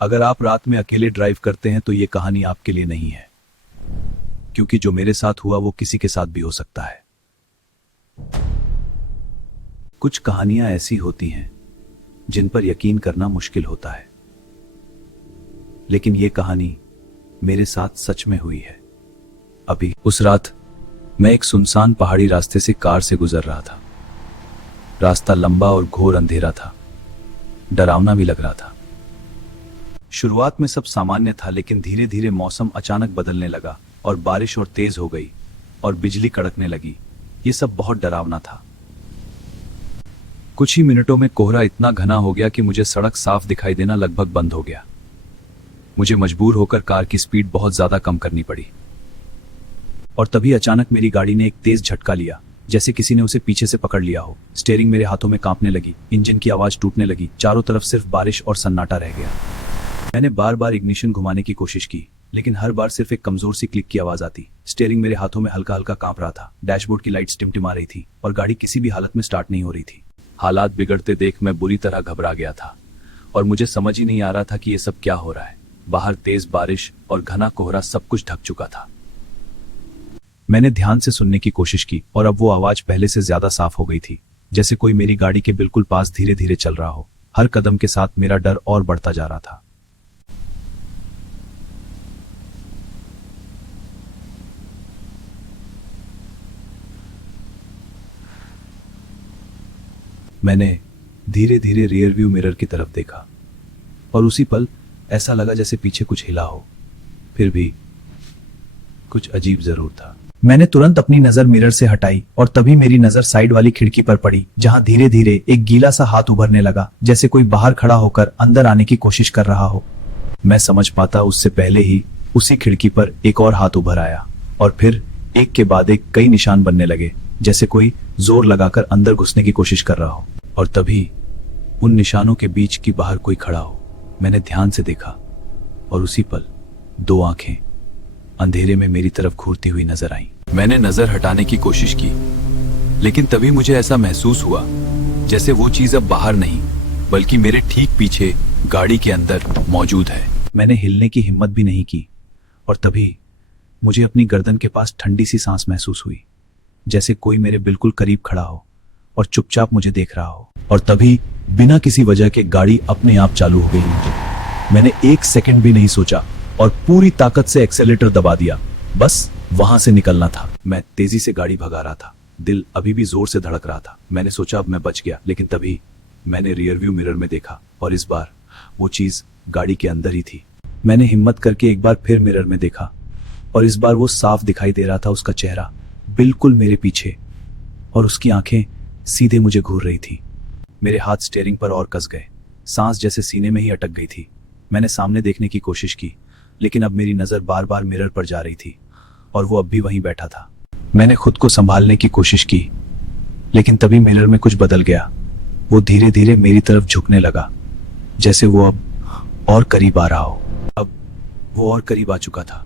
अगर आप रात में अकेले ड्राइव करते हैं तो ये कहानी आपके लिए नहीं है, क्योंकि जो मेरे साथ हुआ वो किसी के साथ भी हो सकता है। कुछ कहानियां ऐसी होती हैं जिन पर यकीन करना मुश्किल होता है, लेकिन ये कहानी मेरे साथ सच में हुई है। अभी उस रात मैं एक सुनसान पहाड़ी रास्ते से कार से गुजर रहा था। रास्ता लंबा और घोर अंधेरा था, डरावना भी लग रहा था। शुरुआत में सब सामान्य था, लेकिन धीरे धीरे मौसम अचानक बदलने लगा और बारिश और तेज हो गई और बिजली कड़कने लगी। ये सब बहुत डरावना था। कुछ ही मिनटों में कोहरा इतना घना हो गया कि मुझे सड़क साफ दिखाई देना लगभग बंद हो गया। मुझे मजबूर होकर कार की स्पीड बहुत ज्यादा कम करनी पड़ी। और तभी अचानक मेरी गाड़ी ने एक तेज झटका लिया, जैसे किसी ने उसे पीछे से पकड़ लिया हो। स्टीयरिंग मेरे हाथों में कांपने लगी, इंजन की आवाज टूटने लगी, चारों तरफ सिर्फ बारिश और सन्नाटा रह गया। मैंने बार बार इग्निशन घुमाने की कोशिश की, लेकिन हर बार सिर्फ एक कमजोर सी क्लिक की आवाज आती। स्टीयरिंग मेरे हाथों में हल्का हल्का कांप रहा था, डैशबोर्ड की लाइट्स टिमटिमा रही थी और गाड़ी किसी भी हालत में स्टार्ट नहीं हो रही थी। हालात बिगड़ते देख मैं बुरी तरह घबरा गया था और मुझे समझ ही नहीं आ रहा था कि ये सब क्या हो रहा है। बाहर तेज बारिश और घना कोहरा सब कुछ ढक चुका था। मैंने ध्यान से सुनने की कोशिश की और अब वो आवाज पहले से ज्यादा साफ हो गई थी, जैसे कोई मेरी गाड़ी के बिल्कुल पास धीरे धीरे चल रहा हो। हर कदम के साथ मेरा डर और बढ़ता जा रहा था। मैंने धीरे धीरे रियर व्यू मिरर की तरफ देखा और उसी पल ऐसा लगा जैसे पीछे कुछ हिला हो। फिर भी कुछ अजीब जरूर था। मैंने तुरंत अपनी नजर मिरर से हटाई और तभी मेरी नजर साइड वाली खिड़की पर पड़ी, जहां धीरे धीरे एक गीला सा हाथ उभरने लगा, जैसे कोई बाहर खड़ा होकर अंदर आने की कोशिश कर रहा हो। मैं समझ पाता उससे पहले ही उसी खिड़की पर एक और हाथ उभर आया और फिर एक के बाद एक कई निशान बनने लगे, जैसे कोई जोर लगाकर अंदर घुसने की कोशिश कर रहा हो। और तभी उन निशानों के बीच की बाहर कोई खड़ा हो। मैंने ध्यान से देखा और उसी पल दो आंखें अंधेरे में मेरी तरफ घूरती हुई नजर आईं। मैंने नजर हटाने की कोशिश की, लेकिन तभी मुझे ऐसा महसूस हुआ जैसे वो चीज अब बाहर नहीं बल्कि मेरे ठीक पीछे गाड़ी के अंदर मौजूद है। मैंने हिलने की हिम्मत भी नहीं की और तभी मुझे अपनी गर्दन के पास ठंडी सी सांस महसूस हुई, जैसे कोई मेरे बिल्कुल करीब खड़ा हो और चुपचाप मुझे देख रहा हो। और तभी बिना किसी वजह के गाड़ी अपने आप चालू हो गई। मैंने एक सेकंड भी नहीं सोचा और पूरी ताकत से एक्सेलेरेटर दबा दिया। बस वहां से निकलना था। मैं तेजी से गाड़ी भगा रहा था, दिल अभी भी जोर से धड़क रहा था। मैंने सोचा अब मैं बच गया, लेकिन तभी मैंने रियर व्यू मिरर में देखा और इस बार वो चीज गाड़ी के अंदर ही थी। मैंने हिम्मत करके एक बार फिर मिरर में देखा और इस बार वो साफ दिखाई दे रहा था। उसका चेहरा बिल्कुल मेरे पीछे और उसकी आंखें सीधे मुझे घूर रही थी। मेरे हाथ स्टीयरिंग पर और कस गए, सांस जैसे सीने में ही अटक गई थी। मैंने सामने देखने की कोशिश की, लेकिन अब मेरी नजर बार बार मिरर पर जा रही थी और वो अब भी वहीं बैठा था। मैंने खुद को संभालने की कोशिश की, लेकिन तभी मिरर में कुछ बदल गया। वो धीरे धीरे मेरी तरफ झुकने लगा, जैसे वो अब और करीब आ रहा हो। अब वो और करीब आ चुका था।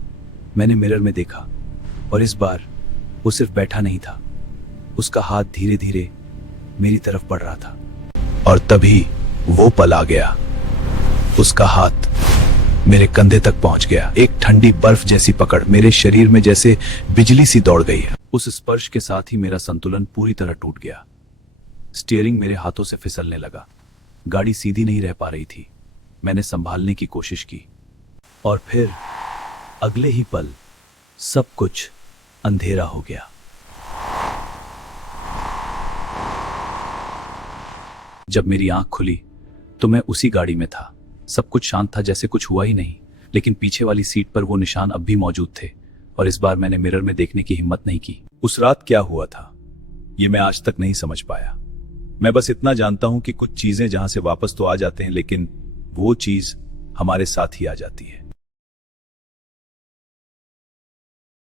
मैंने मिरर में देखा और इस बार वो सिर्फ बैठा नहीं था, उसका हाथ धीरे धीरे मेरी तरफ बढ़ रहा था। और तभी वो पल आ गया। उसका हाथ मेरे कंधे तक पहुंच गया। एक ठंडी बर्फ जैसी पकड़ मेरे शरीर में जैसे बिजली सी दौड़ गई। उस स्पर्श के साथ ही मेरा संतुलन पूरी तरह टूट गया। स्टीयरिंग मेरे हाथों से फिसलने लगा, गाड़ी सीधी नहीं रह पा रही थी। मैंने संभालने की कोशिश की और फिर अगले ही पल सब कुछ अंधेरा हो गया। जब मेरी आंख खुली तो मैं उसी गाड़ी में था। सब कुछ शांत था, जैसे कुछ हुआ ही नहीं, लेकिन पीछे वाली सीट पर वो निशान अब भी मौजूद थे और इस बार मैंने मिरर में देखने की हिम्मत नहीं की। उस रात क्या हुआ था ये मैं आज तक नहीं समझ पाया। मैं बस इतना जानता हूं कि कुछ चीजें जहां से वापस तो आ जाते हैं, लेकिन वो चीज हमारे साथ ही आ जाती है।